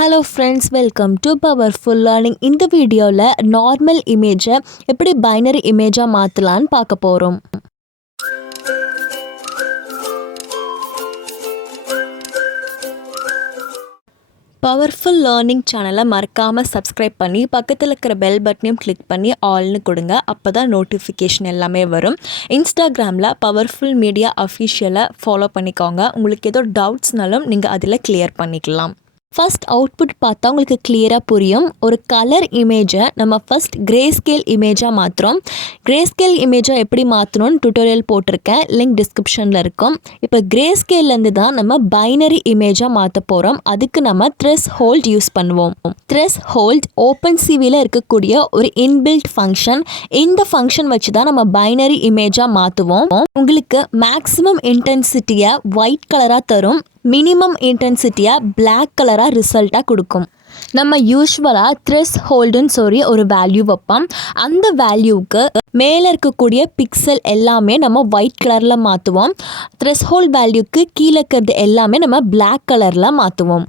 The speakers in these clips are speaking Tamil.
Hello friends, welcome to Powerful Learning. இந்த வீடியோல நார்மல் இமேஜை எப்படி பைனரி இமேஜா மாத்தலாம்னு பார்க்க போறோம். பவர்ஃபுல் லேர்னிங் சேனலை மறக்காமல் சப்ஸ்கிரைப் பண்ணி பக்கத்தில் இருக்கிற பெல் பட்டனையும் கிளிக் பண்ணி ஆல்னு கொடுங்க. அப்போ தான் நோட்டிஃபிகேஷன் எல்லாமே வரும். இன்ஸ்டாகிராமில் பவர்ஃபுல் மீடியா அஃபிஷியலை ஃபாலோ பண்ணிக்கோங்க. உங்களுக்கு ஏதோ டவுட்ஸ்னாலும் நீங்கள் அதில் கிளியர் பண்ணிக்கலாம். ஃபஸ்ட் அவுட்புட் பார்த்தா உங்களுக்கு கிளியராக புரியும். ஒரு கலர் இமேஜை நம்ம ஃபஸ்ட் கிரேஸ்கேல் இமேஜாக மாற்றுறோம். கிரேஸ்கேல் இமேஜாக எப்படி மாற்றணும்னு டுட்டோரியல் போட்டிருக்கேன், லிங்க் டிஸ்கிரிப்ஷனில் இருக்கும். இப்போ கிரேஸ்கேல்லேருந்து தான் நம்ம பைனரி இமேஜாக மாற்ற போகிறோம். அதுக்கு நம்ம த்ரெஷ்ஹோல்ட் யூஸ் பண்ணுவோம். த்ரெஷ்ஹோல்ட் ஓப்பன்சிவியில் இருக்கக்கூடிய ஒரு இன்பில்ட் ஃபங்க்ஷன். இந்த ஃபங்க்ஷன் வச்சு தான் நம்ம பைனரி இமேஜாக மாற்றுவோம். உங்களுக்கு மேக்ஸிமம் இன்டென்சிட்டியை ஒயிட் கலராக தரும், மினிமம் இன்டென்சிட்டியாக பிளாக் கலராக ரிசல்ட்டாக கொடுக்கும். நம்ம யூஸ்வலாக த்ரெஷ்ஹோல்டுன்னு சொல்லி ஒரு வேல்யூ வைப்போம். அந்த வேல்யூவுக்கு மேலே இருக்கக்கூடிய பிக்சல் எல்லாமே நம்ம ஒயிட் கலரில் மாற்றுவோம். த்ரெஷ்ஹோல்ட் வேல்யூக்கு கீழே இருக்கிறது எல்லாமே நம்ம பிளாக் கலரில் மாற்றுவோம்.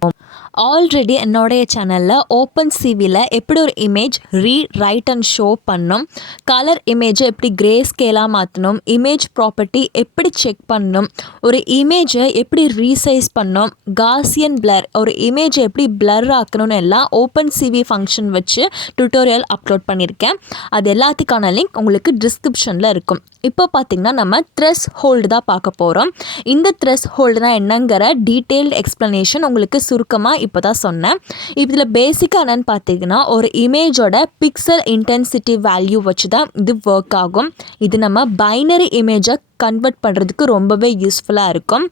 ஆல்ரெடி என்னோடைய சேனலில் ஓப்பன்சிவியில் எப்படி ஒரு image read, right and show பண்ணணும், கலர் இமேஜை எப்படி கிரே ஸ்கேலாக மாற்றணும், இமேஜ் ப்ராப்பர்ட்டி எப்படி செக் பண்ணணும், ஒரு இமேஜை எப்படி ரீசைஸ் பண்ணணும், காசியன் பிளர், ஒரு இமேஜை எப்படி பிளர் ஆக்கணும்னு எல்லாம் ஓப்பன்சிவி ஃபங்க்ஷன் வச்சு டுட்டோரியல் அப்லோட் பண்ணியிருக்கேன். அது எல்லாத்துக்கான லிங்க் உங்களுக்கு டிஸ்கிரிப்ஷனில் இருக்கும். இப்போ பார்த்திங்கன்னா நம்ம த்ரெஷ்ஹோல்டு தான் பார்க்க போகிறோம். இந்த த்ரெஷ்ஹோல்டுனா என்னங்கிற டீட்டெயில்டு எக்ஸ்ப்ளனேஷன் உங்களுக்கு சுருக்கமாக இப்போ தான் சொன்னேன். இதில் பேசிக்காக என்னென்னு பார்த்தீங்கன்னா ஒரு இமேஜோட பிக்சல் இன்டென்சிட்டி வேல்யூ வச்சு தான் இது ஒர்க் ஆகும். இது நம்ம பைனரி இமேஜை கன்வெர்ட் பண்ணுறதுக்கு ரொம்பவே யூஸ்ஃபுல்லாக இருக்கும்.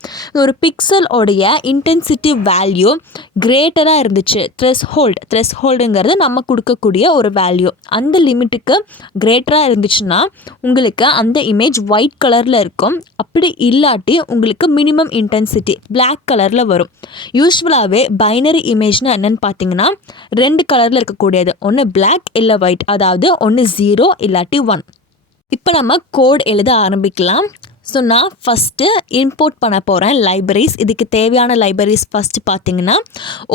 ஒரு பிக்சலோடைய இன்டென்சிட்டி வேல்யூ கிரேட்டராக இருந்துச்சு, த்ரெஷ்ஹோல்டுங்கிறது நம்ம கொடுக்கக்கூடிய ஒரு வேல்யூ, அந்த லிமிட்டுக்கு கிரேட்டராக இருந்துச்சுன்னா உங்களுக்கு அந்த இமேஜ் ஒயிட் கலரில் இருக்கும். அப்படி இல்லாட்டி உங்களுக்கு மினிமம் இன்டென்சிட்டி பிளாக் கலரில் வரும். யூஸ்வலாகவே பைனரி இமேஜ்னா என்னென்னு பார்த்தீங்கன்னா ரெண்டு கலரில் இருக்கக்கூடியது, ஒன்று பிளாக் இல்லை ஒயிட், அதாவது ஒன்று 0 இல்லாட்டி 1. இப்போ நம்ம கோட் எழுத ஆரம்பிக்கலாம். ஸோ நான் ஃபஸ்ட்டு இம்போர்ட் பண்ண போகிறேன் லைப்ரரிஸ். இதுக்கு தேவையான லைப்ரரிஸ் ஃபஸ்ட்டு பார்த்தீங்கன்னா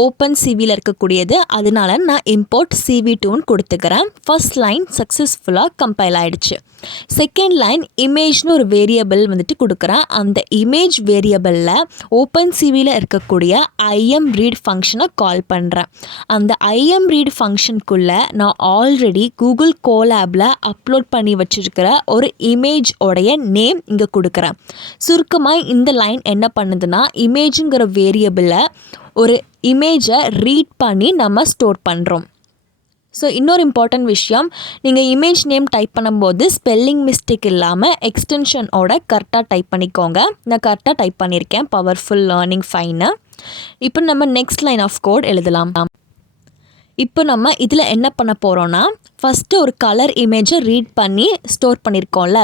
ஓப்பன்சிவியில் இருக்கக்கூடியது, அதனால நான் இம்போர்ட் CV2ன்னு கொடுத்துக்கிறேன். ஃபர்ஸ்ட் லைன் சக்ஸஸ்ஃபுல்லாக கம்பைல் ஆகிடுச்சு. செகண்ட் லைன் இமேஜ்னு ஒரு வேரியபிள் வந்துட்டு கொடுக்குறேன். அந்த இமேஜ் வேரியபிளில் ஓப்பன்சிவியில் இருக்கக்கூடிய IMRead ஃபங்க்ஷனை கால் பண்ணுறேன். அந்த IMRead ஃபங்க்ஷனுக்குள்ளே நான் ஆல்ரெடி கூகுள் கோலாபில் அப்லோட் பண்ணி வச்சுருக்கிற ஒரு இமேஜ் உடைய நேம் இங்கே கொடுக்குறேன். சுருக்கமாக இந்த லைன் என்ன பண்ணுதுன்னா இமேஜுங்கிற வேரியபிளை ஒரு இமேஜை ரீட் பண்ணி நம்ம ஸ்டோர் பண்ணுறோம். ஸோ இன்னொரு இம்பார்ட்டன்ட் விஷயம், நீங்கள் இமேஜ் நேம் டைப் பண்ணும்போது ஸ்பெல்லிங் மிஸ்டேக் இல்லாமல் எக்ஸ்டென்ஷனோட கரெக்டாக டைப் பண்ணிக்கோங்க. நான் கரெக்டாக டைப் பண்ணியிருக்கேன், பவர்ஃபுல் லேர்னிங் ஃபைனு. இப்போ நம்ம நெக்ஸ்ட் லைன் ஆஃப் கோட் எழுதலாம். இப்போ நம்ம இதில் என்ன பண்ண போகிறோன்னா ஃபஸ்ட்டு ஒரு கலர் இமேஜை ரீட் பண்ணி ஸ்டோர் பண்ணியிருக்கோம்ல,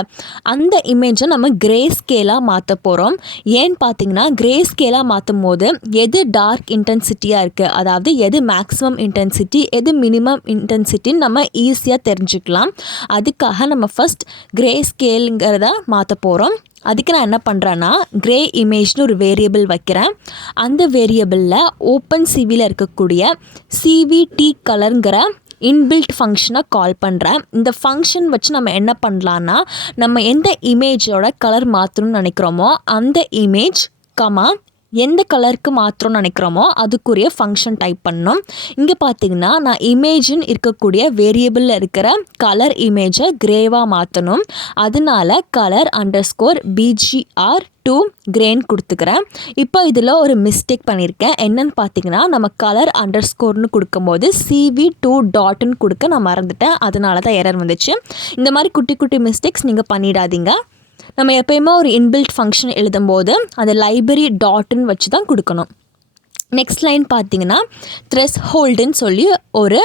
அந்த இமேஜை நம்ம கிரே ஸ்கேலாக மாற்ற போகிறோம். ஏன்னு பார்த்தீங்கன்னா கிரே ஸ்கேலாக மாற்றும் போது எது டார்க் இன்டென்சிட்டியாக இருக்குது, அதாவது எது மேக்ஸிமம் இன்டென்சிட்டி, எது மினிமம் இன்டென்சிட்டின்னு நம்ம ஈஸியாக தெரிஞ்சுக்கலாம். அதுக்காக நம்ம ஃபஸ்ட் கிரே ஸ்கேலுங்கிறத மாற்ற போகிறோம். அதுக்கு நான் என்ன பண்ணுறேன்னா கிரே இமேஜ்னு ஒரு வேரியபிள் வைக்கிறேன். அந்த வேரியபிளில் ஓப்பன்சிவியில் இருக்கக்கூடிய CVT கலருங்கிற இன்பில்ட் ஃபங்க்ஷனை கால் பண்ணுறேன். இந்த ஃபங்க்ஷன் வச்சு நம்ம என்ன பண்ணலான்னா நம்ம எந்த இமேஜோட கலர் மாற்றணும்னு நினைக்கிறோமோ அந்த இமேஜ் எந்த கலருக்கு மாற்றணும்னு நினைக்கிறோமோ அதுக்குரிய ஃபங்க்ஷன் டைப் பண்ணணும். இங்கே பார்த்தீங்கன்னா நான் இமேஜின் இருக்கக்கூடிய வேரியபிளில் இருக்கிற கலர் இமேஜை கிரேவாக மாற்றணும். அதனால கலர் _BGR2 கிரேன்னு கொடுத்துக்கிறேன். இப்போ இதில் ஒரு மிஸ்டேக் பண்ணியிருக்கேன். என்னன்னு பார்த்தீங்கன்னா நம்ம கலர் _ன்னு கொடுக்கும்போது CV2 டாட்னு கொடுக்க நான் மறந்துட்டேன், அதனால தான் எரர் வந்துச்சு. இந்த மாதிரி குட்டி குட்டி மிஸ்டேக்ஸ் நீங்கள் பண்ணிடாதீங்க. நம்ம எப்பயுமே ஒரு இன்பில்ட் ஃபங்க்ஷன் எழுதும்போது அந்த லைப்ரரி டாட்னு வச்சு தான் கொடுக்கணும். நெக்ஸ்ட் லைன் பார்த்தீங்கன்னா த்ரெஷ்ஹோல்டுன்னு சொல்லி ஒரு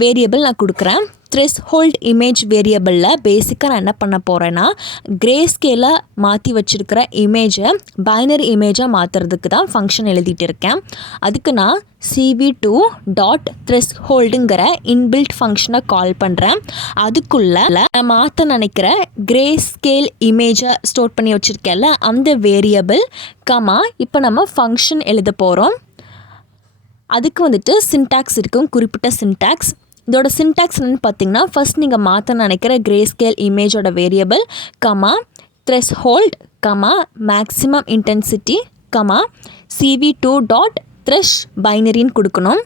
வேரியபிள் நான் கொடுக்குறேன். த்ரெஷ்ஹோல்ட் இமேஜ் வேரியபிளில் பேசிக்காக நான் என்ன பண்ண போகிறேன்னா கிரே ஸ்கேலாக மாற்றி வச்சுருக்கிற இமேஜை பைனரி இமேஜாக மாற்றுறதுக்கு தான் ஃபங்க்ஷன் எழுதிட்டு இருக்கேன். அதுக்கு நான் CV2 டாட் த்ரெஷ்ஹோல்டுங்கிற இன்பில்ட் ஃபங்க்ஷனை கால் பண்ணுறேன். அதுக்குள்ளே நான் மாற்ற நினைக்கிற கிரே ஸ்கேல் இமேஜை ஸ்டோர் பண்ணி வச்சுருக்கேன்ல அந்த வேரியபிள் இப்போ நம்ம ஃபங்க்ஷன் எழுத போகிறோம். அதுக்கு வந்துட்டு சின்டாக்ஸ் இருக்கும், குறிப்பிட்ட சின்டாக்ஸ். இதோட சின்டாக்ஸ் என்னென்னு பார்த்தீங்கன்னா, ஃபஸ்ட் நீங்கள் மாற்ற நினைக்கிற கிரேஸ்கேல் இமேஜோட variable, comma threshold, comma maximum intensity, comma CV2 dot thresh பைனரின்னு கொடுக்கணும்.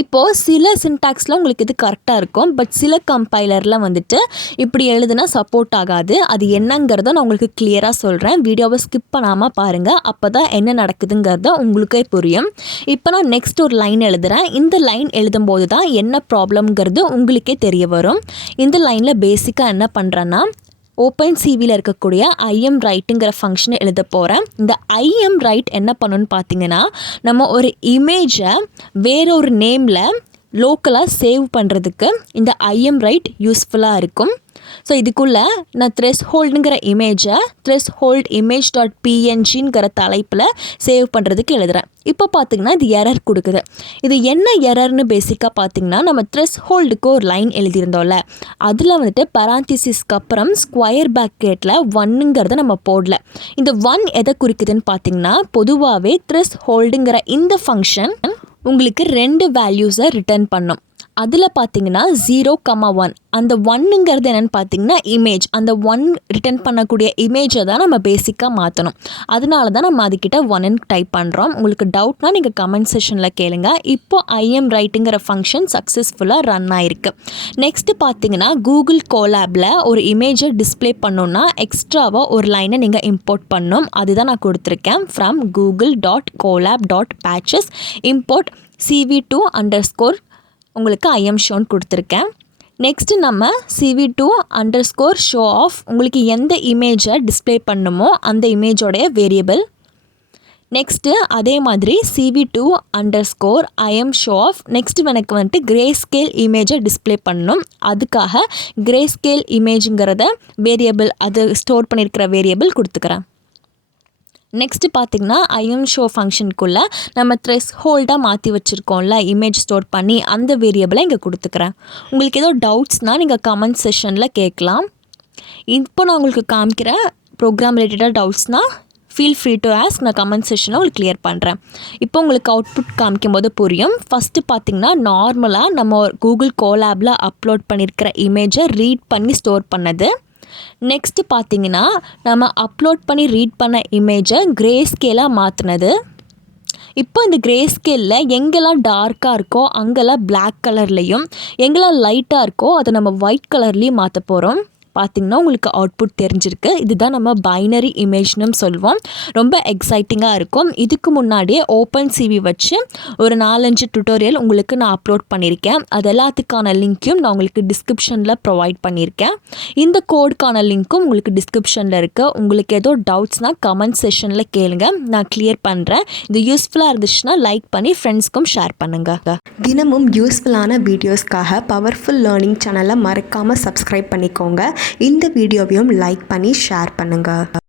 இப்போது சில சின்டாக்ஸில் உங்களுக்கு இது கரெக்டாக இருக்கும், பட் சில கம்பைலரில் வந்துட்டு இப்படி எழுதுனா சப்போர்ட் ஆகாது. அது என்னங்கிறத நான் உங்களுக்கு கிளியராக சொல்கிறேன். வீடியோவை ஸ்கிப் பண்ணாமல் பாருங்கள், அப்போ தான் என்ன நடக்குதுங்கிறத உங்களுக்கே புரியும். இப்போ நான் நெக்ஸ்ட் ஒரு லைன் எழுதுகிறேன். இந்த லைன் எழுதும்போது தான் என்ன ப்ராப்ளம்ங்கிறது உங்களுக்கே தெரிய வரும். இந்த லைனில் பேசிக்காக என்ன பண்ணுறேன்னா, ஓப்பன்சிவியில் இருக்கக்கூடிய IMWriteங்கிற ஃபங்க்ஷனை எழுத போகிறேன். இந்த IMWrite என்ன பண்ணணும்னு பார்த்தீங்கன்னா, நம்ம ஒரு இமேஜை வேறொரு நேமில் லோக்கலாக சேவ் பண்ணுறதுக்கு இந்த IMWrite யூஸ்ஃபுல்லாக இருக்கும். ஸோ இதுக்குள்ளே நான் த்ரெஷ்ஹோல்டுங்கிற இமேஜை த்ரெஷ்ஹோல்ட் இமேஜ் டாட் PNGங்கிற தலைப்பில் சேவ் பண்ணுறதுக்கு எழுதுகிறேன். இப்போ பார்த்திங்கன்னா இது எரர் கொடுக்குது. இது என்ன எரர்னு பேசிக்காக பார்த்திங்கன்னா, நம்ம த்ரெஷ்ஹோல்டுக்கு ஒரு லைன் எழுதியிருந்தோம்ல, அதில் வந்துட்டு பராந்திசிஸ்க்கு அப்புறம் ஸ்கொயர் ப்ராக்கெட்டில் 1ங்கிறத நம்ம போடல. இந்த 1 எதை குறிக்குதுன்னு பார்த்திங்கன்னா, பொதுவாகவே த்ரெஷ்ஹோல்டுங்கிற இந்த ஃபங்க்ஷன் உங்களுக்கு 2 வேல்யூஸை ரிட்டர்ன் பண்ணும். அதில் பார்த்தீங்கன்னா 0,1 அந்த 1ங்கிறது என்னென்னு பார்த்தீங்கன்னா இமேஜ். அந்த 1 ரிட்டர்ன் பண்ணக்கூடிய இமேஜை தான் நம்ம பேசிக்காக மாற்றணும். அதனால தான் நம்ம அதுக்கிட்ட 1ன்னு டைப் பண்ணுறோம். உங்களுக்கு டவுட்னா நீங்கள் கமெண்ட் செஷனில் கேளுங்க. இப்போ IMWriteங்கிற ஃபங்க்ஷன் சக்ஸஸ்ஃபுல்லாக ரன் ஆயிருக்கு. நெக்ஸ்ட்டு பார்த்தீங்கன்னா, கூகுள் கோலாபில் ஒரு இமேஜை டிஸ்பிளே பண்ணோன்னா எக்ஸ்ட்ராவாக ஒரு லைனை நீங்கள் இம்போர்ட் பண்ணணும். அதுதான் நான் கொடுத்துருக்கேன். ஃப்ரம் google.colab.patches import CV2 _ உங்களுக்கு IM shown கொடுத்துருக்கேன். நெக்ஸ்ட்டு நம்ம CV2 _ show off உங்களுக்கு எந்த இமேஜை டிஸ்பிளே பண்ணுமோ அந்த இமேஜோடைய வேரியபிள். நெக்ஸ்ட்டு அதே மாதிரி CV2 _ IM show off next எனக்கு வந்துட்டு கிரேஸ்கேல் இமேஜை டிஸ்பிளே பண்ணணும். அதுக்காக கிரேஸ்கேல் இமேஜுங்கிறத வேரியபிள், அது ஸ்டோர் பண்ணியிருக்கிற வேரியபிள் கொடுத்துக்கிறேன். நெக்ஸ்ட்டு பார்த்திங்கன்னா, IM show ஃபங்க்ஷனுக்குள்ளே நம்ம த்ரெஷ்ஹோல்டாக மாற்றி வச்சுருக்கோம்ல இமேஜ் ஸ்டோர் பண்ணி, அந்த வேரியபிளை இங்கே கொடுத்துக்கிறேன். உங்களுக்கு ஏதோ டவுட்ஸ்னால் நீங்கள் கமெண்ட் செஷனில் கேட்கலாம். இப்போ நான் உங்களுக்கு காமிக்கிற ப்ரோக்ராம் ரிலேட்டடாக டவுட்ஸ்னால் ஃபீல் ஃப்ரீ டு ஆஸ்க். நான் கமெண்ட் செஷனில் உங்களுக்கு கிளியர் பண்ணுறேன். இப்போ உங்களுக்கு அவுட்புட் காமிக்கும் போது புரியும். ஃபஸ்ட்டு பார்த்திங்கன்னா, நார்மலாக நம்ம கூகுள் கோலாபில் அப்லோட் பண்ணியிருக்கிற இமேஜை ரீட் பண்ணி ஸ்டோர் பண்ணது. நெக்ஸ்ட்டு பார்த்தீங்கன்னா, நம்ம அப்லோட் பண்ணி ரீட் பண்ண இமேஜை கிரேஸ்கேலாக மாற்றினது. இப்போ இந்த கிரேஸ்கேலில் எங்கெல்லாம் டார்க்காக இருக்கோ அங்கெல்லாம் பிளாக் கலர்லேயும், எங்கெல்லாம் லைட்டாக இருக்கோ அதை நம்ம ஒயிட் கலர்லேயும் மாற்ற போகிறோம். பார்த்திங்கன்னா உங்களுக்கு அவுட்புட் தெரிஞ்சிருக்கு. இதுதான் நம்ம பைனரி இமேஜ்னு சொல்லுவோம். ரொம்ப எக்ஸைட்டிங்காக இருக்கும். இதுக்கு முன்னாடியே OpenCV வச்சு ஒரு 4-5 டுட்டோரியல் உங்களுக்கு நான் அப்லோட் பண்ணியிருக்கேன். அது எல்லாத்துக்கான லிங்க்கையும் நான் உங்களுக்கு டிஸ்கிரிப்ஷனில் ப்ரொவைட் பண்ணியிருக்கேன். இந்த கோடுக்கான லிங்க்கும் உங்களுக்கு டிஸ்கிரிப்ஷனில் இருக்குது. உங்களுக்கு ஏதோ டவுட்ஸ்னால் கமெண்ட் செஷனில் கேளுங்க, நான் கிளியர் பண்ணுறேன். இது யூஸ்ஃபுல்லாக இருந்துச்சுன்னா லைக் பண்ணி ஃப்ரெண்ட்ஸ்க்கும் ஷேர் பண்ணுங்கள். தினமும் யூஸ்ஃபுல்லான வீடியோஸ்க்காக பவர்ஃபுல் லேர்னிங் சேனலை மறக்காமல் சப்ஸ்கிரைப் பண்ணிக்கோங்க. இந்த வீடியோவையும் லைக் பண்ணி ஷேர் பண்ணுங்கள்.